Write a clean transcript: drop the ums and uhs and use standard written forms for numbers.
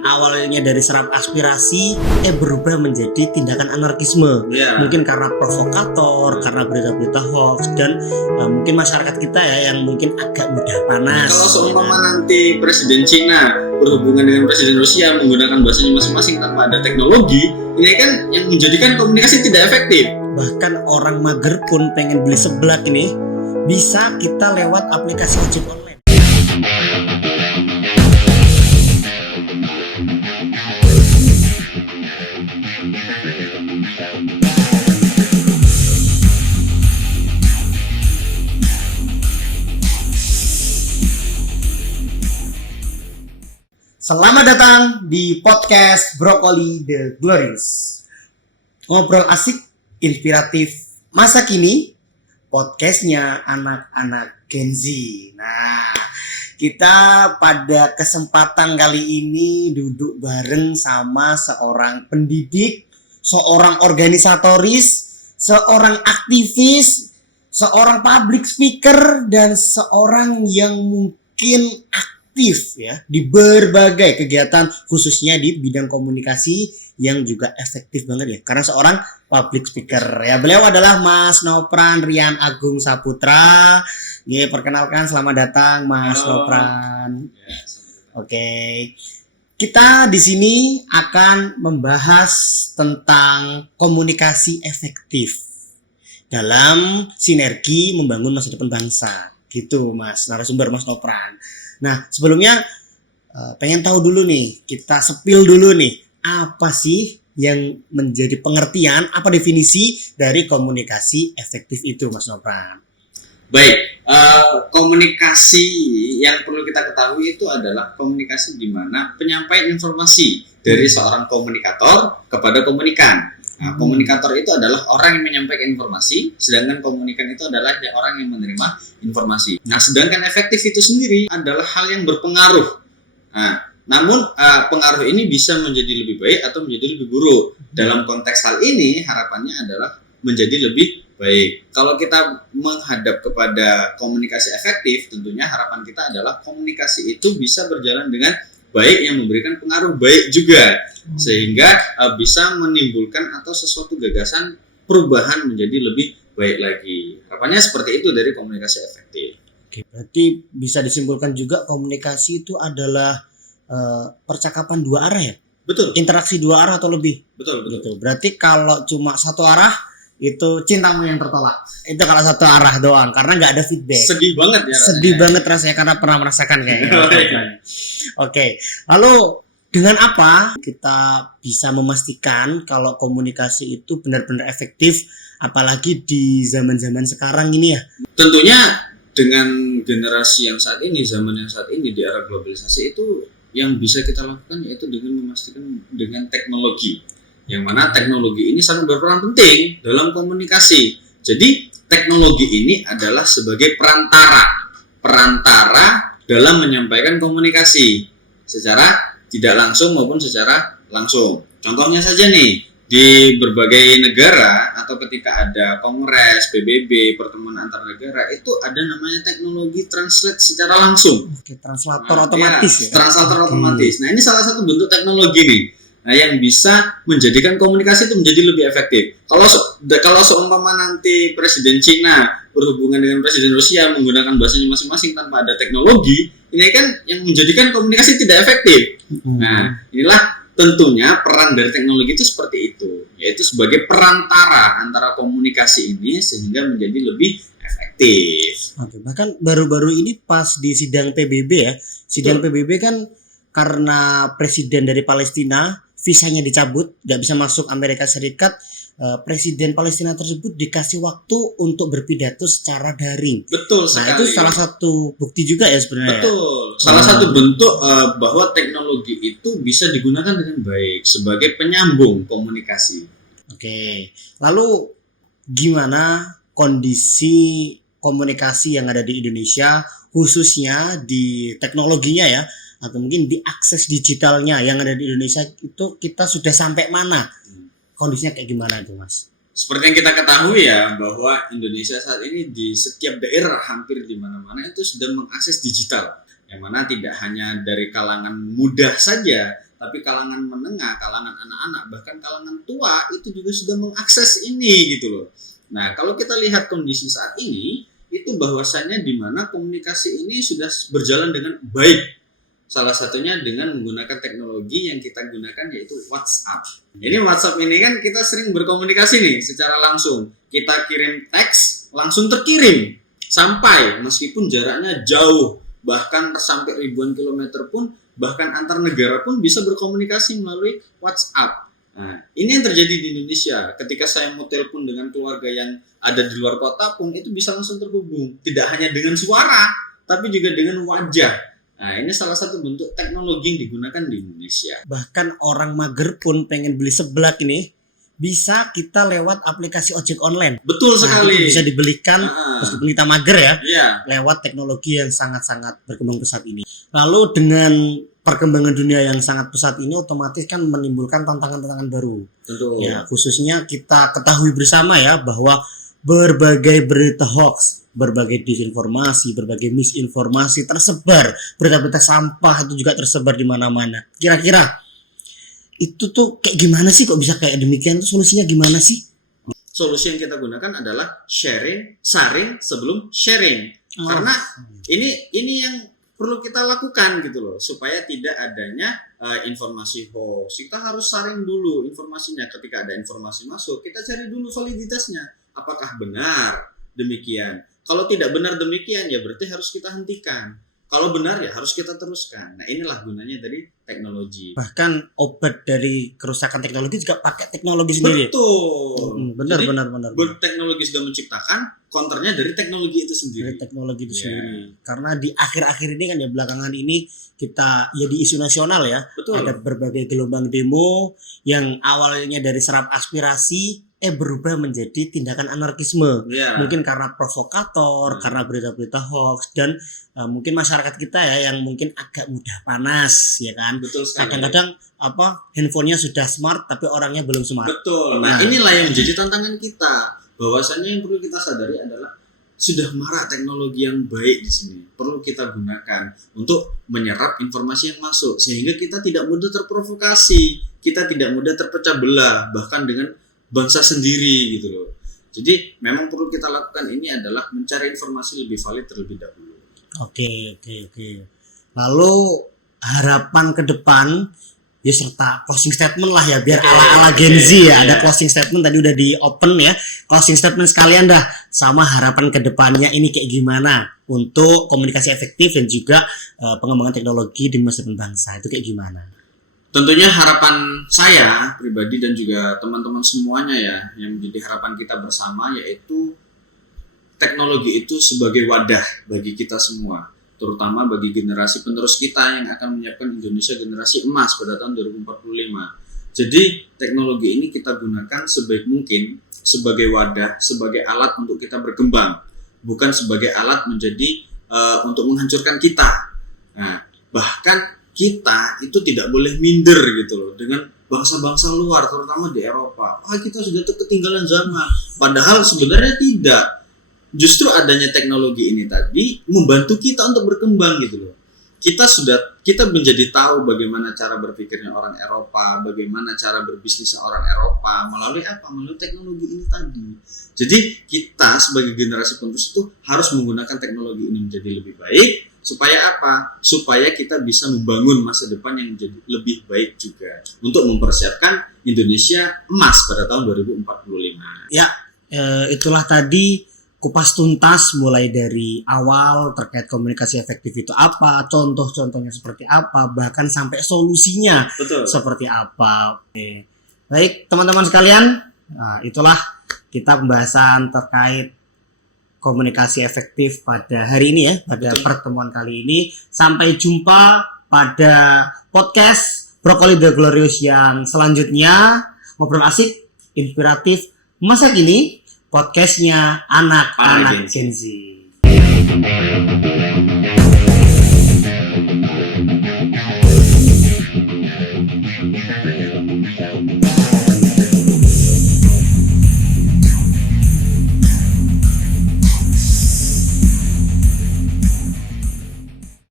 yang awalnya dari serap aspirasi berubah menjadi tindakan anarkisme. Mungkin karena provokator, karena berita-berita hoax, dan mungkin masyarakat kita ya yang mungkin agak mudah panas. Kalau seumpama nanti Presiden Cina berhubungan dengan Presiden Rusia menggunakan bahasanya masing-masing tanpa ada teknologi, ini kan yang menjadikan komunikasi tidak efektif. Bahkan orang mager pun pengen beli seblak ini bisa kita lewat aplikasi ojek online. Selamat datang di podcast Brokoli The Glorious. Ngobrol asik, inspiratif, masa kini, podcastnya anak-anak Gen Z. Nah, kita pada kesempatan kali ini duduk bareng sama seorang pendidik, seorang organisatoris, seorang aktivis, seorang public speaker, dan seorang yang mungkin aktif ya di berbagai kegiatan khususnya di bidang komunikasi yang juga efektif banget ya karena seorang public speaker ya. Beliau adalah Mas Nopran Rian Agung Saputra. Perkenalkan, selamat datang Mas Nopran. Oke. Kita di sini akan membahas tentang komunikasi efektif dalam sinergi membangun masa depan bangsa. Gitu Mas narasumber Mas Nopran. Nah, sebelumnya pengen tahu dulu nih, kita sepil dulu nih, apa sih yang menjadi pengertian, apa definisi dari komunikasi efektif itu, Mas Nopran? Baik, komunikasi yang perlu kita ketahui itu adalah komunikasi di mana penyampaian informasi dari seorang komunikator kepada komunikan. Nah, komunikator itu adalah orang yang menyampaikan informasi, sedangkan komunikan itu adalah orang yang menerima informasi. Nah, sedangkan efektif itu sendiri adalah hal yang berpengaruh. Nah, namun pengaruh ini bisa menjadi lebih baik atau menjadi lebih buruk. Dalam konteks hal ini, harapannya adalah menjadi lebih baik. Kalau kita menghadap kepada komunikasi efektif, tentunya harapan kita adalah komunikasi itu bisa berjalan dengan baik, yang memberikan pengaruh baik juga, sehingga bisa menimbulkan atau sesuatu gagasan perubahan menjadi lebih baik lagi. Harapannya seperti itu dari komunikasi efektif. Oke, berarti bisa disimpulkan juga komunikasi itu adalah percakapan dua arah ya? Betul. Interaksi dua arah atau lebih? Betul. Gitu. Berarti kalau cuma satu arah itu cintamu yang tertolak. Itu kalau satu arah doang karena nggak ada feedback. Sedih banget ya rasanya. Sedih banget rasanya karena pernah merasakan kayaknya. Oke. Lalu dengan apa kita bisa memastikan kalau komunikasi itu benar-benar efektif apalagi di zaman-zaman sekarang ini ya? Tentunya dengan generasi yang saat ini, zaman yang saat ini di era globalisasi itu yang bisa kita lakukan yaitu dengan memastikan dengan teknologi. Yang mana teknologi ini sangat berperan penting dalam komunikasi. Jadi teknologi ini adalah sebagai perantara dalam menyampaikan komunikasi secara tidak langsung maupun secara langsung. Contohnya saja nih, di berbagai negara atau ketika ada kongres, PBB, pertemuan antar negara, itu ada namanya teknologi translate secara langsung. Oke, translator otomatis ya. Translator otomatis. Nah, ini salah satu bentuk teknologi nih. Nah, yang bisa menjadikan komunikasi itu menjadi lebih efektif. Kalau seumpama nanti Presiden Cina berhubungan dengan Presiden Rusia menggunakan bahasanya masing-masing tanpa ada teknologi, ini kan yang menjadikan komunikasi tidak efektif. Nah, inilah tentunya peran dari teknologi itu seperti itu, yaitu sebagai perantara antara komunikasi ini sehingga menjadi lebih efektif. Oke, bahkan baru-baru ini pas di sidang PBB ya, PBB kan karena presiden dari Palestina visanya dicabut, nggak bisa masuk Amerika Serikat. Presiden Palestina tersebut dikasih waktu untuk berpidato secara daring. Betul sekali. Nah, itu salah satu bukti juga ya sebenarnya. Betul. Salah satu bentuk bahwa teknologi itu bisa digunakan dengan baik sebagai penyambung komunikasi. Oke. Lalu gimana kondisi komunikasi yang ada di Indonesia khususnya di teknologinya ya? Atau mungkin di akses digitalnya yang ada di Indonesia itu kita sudah sampai mana? Kondisinya kayak gimana itu Mas? Seperti yang kita ketahui ya bahwa Indonesia saat ini di setiap daerah hampir di mana-mana itu sudah mengakses digital. Yang mana tidak hanya dari kalangan muda saja, tapi kalangan menengah, kalangan anak-anak, bahkan kalangan tua itu juga sudah mengakses ini gitu loh. Nah, kalau kita lihat kondisi saat ini, itu bahwasannya di mana komunikasi ini sudah berjalan dengan baik. Salah satunya dengan menggunakan teknologi yang kita gunakan yaitu WhatsApp. Ini WhatsApp ini kan kita sering berkomunikasi nih secara langsung. Kita kirim teks, langsung terkirim. Sampai meskipun jaraknya jauh, bahkan sampai ribuan kilometer pun, bahkan antar negara pun bisa berkomunikasi melalui WhatsApp. Nah, ini yang terjadi di Indonesia. Ketika saya mau telepon dengan keluarga yang ada di luar kota pun itu bisa langsung terhubung. Tidak hanya dengan suara, tapi juga dengan wajah. Nah, ini salah satu bentuk teknologi yang digunakan di Indonesia. Bahkan orang mager pun pengen beli seblak ini, bisa kita lewat aplikasi ojek online. Betul sekali. Itu bisa dibelikan meskipun kita mager ya, Iya. lewat teknologi yang sangat-sangat berkembang pesat ini. Lalu dengan perkembangan dunia yang sangat pesat ini otomatis kan menimbulkan tantangan-tantangan baru. Tentu. Ya, khususnya kita ketahui bersama ya bahwa berbagai berita hoax, berbagai disinformasi, berbagai misinformasi tersebar, berita-berita sampah itu juga tersebar di mana-mana. Kira-kira itu tuh kayak gimana sih, kok bisa kayak demikian, tuh solusinya gimana sih? Solusi yang kita gunakan adalah saring sebelum sharing. Karena ini yang perlu kita lakukan gitu loh, supaya tidak adanya informasi hoax. Kita harus saring dulu informasinya. Ketika ada informasi masuk, kita cari dulu validitasnya. Apakah benar demikian? Kalau tidak benar demikian, ya berarti harus kita hentikan. Kalau benar ya harus kita teruskan. Nah, inilah gunanya dari teknologi. Bahkan obat dari kerusakan teknologi juga pakai teknologi sendiri. Betul. Benar. Teknologi sudah menciptakan, counternya dari teknologi itu sendiri. Sendiri. Karena di akhir-akhir ini kan ya, belakangan ini kita ya di isu nasional ya. Betul. Ada berbagai gelombang demo yang awalnya dari serap aspirasi berubah menjadi tindakan anarkisme. Mungkin karena provokator, karena berita-berita hoax, dan mungkin masyarakat kita ya yang mungkin agak mudah panas ya kan. Betul sekali. Kadang-kadang handphonenya sudah smart tapi orangnya belum smart. Betul. Nah, inilah yang menjadi tantangan kita. Bahwasannya yang perlu kita sadari adalah sudah marak teknologi yang baik di sini. Perlu kita gunakan untuk menyerap informasi yang masuk sehingga kita tidak mudah terprovokasi, kita tidak mudah terpecah belah bahkan dengan bangsa sendiri gitu loh. Jadi memang perlu kita lakukan ini adalah mencari informasi lebih valid terlebih dahulu. Oke. Lalu harapan ke depan ya serta closing statement lah ya, biar ala-ala Gen Z ya. Ada closing statement tadi udah di open ya. Closing statement sekalian dah, sama harapan ke depannya ini kayak gimana untuk komunikasi efektif dan juga pengembangan teknologi di masa depan bangsa. Itu kayak gimana? Tentunya harapan saya pribadi dan juga teman-teman semuanya ya, yang menjadi harapan kita bersama, yaitu teknologi itu sebagai wadah bagi kita semua, terutama bagi generasi penerus kita yang akan menyiapkan Indonesia generasi emas pada tahun 2045. Jadi teknologi ini kita gunakan sebaik mungkin sebagai wadah, sebagai alat untuk kita berkembang, bukan sebagai alat menjadi untuk menghancurkan kita. Nah, bahkan kita itu tidak boleh minder gitu loh dengan bangsa-bangsa luar, terutama di Eropa. Kita sudah ketinggalan zaman. Padahal sebenarnya tidak. Justru adanya teknologi ini tadi membantu kita untuk berkembang gitu loh. Kita menjadi tahu bagaimana cara berpikirnya orang Eropa, bagaimana cara berbisnisnya orang Eropa melalui apa? Melalui teknologi ini tadi. Jadi kita sebagai generasi penerus itu harus menggunakan teknologi ini menjadi lebih baik. Supaya apa? Supaya kita bisa membangun masa depan yang menjadi lebih baik juga untuk mempersiapkan Indonesia emas pada tahun 2045. Ya, itulah tadi kupas tuntas mulai dari awal terkait komunikasi efektif itu apa, contoh-contohnya seperti apa, bahkan sampai solusinya seperti apa. Oke. Baik, teman-teman sekalian, itulah kita pembahasan terkait komunikasi efektif pada hari ini ya, pada pertemuan kali ini. Sampai jumpa pada podcast Broccoli The Glorious yang selanjutnya. Ngobrol asik, inspiratif, masa kini, podcastnya anak-anak Gen Z.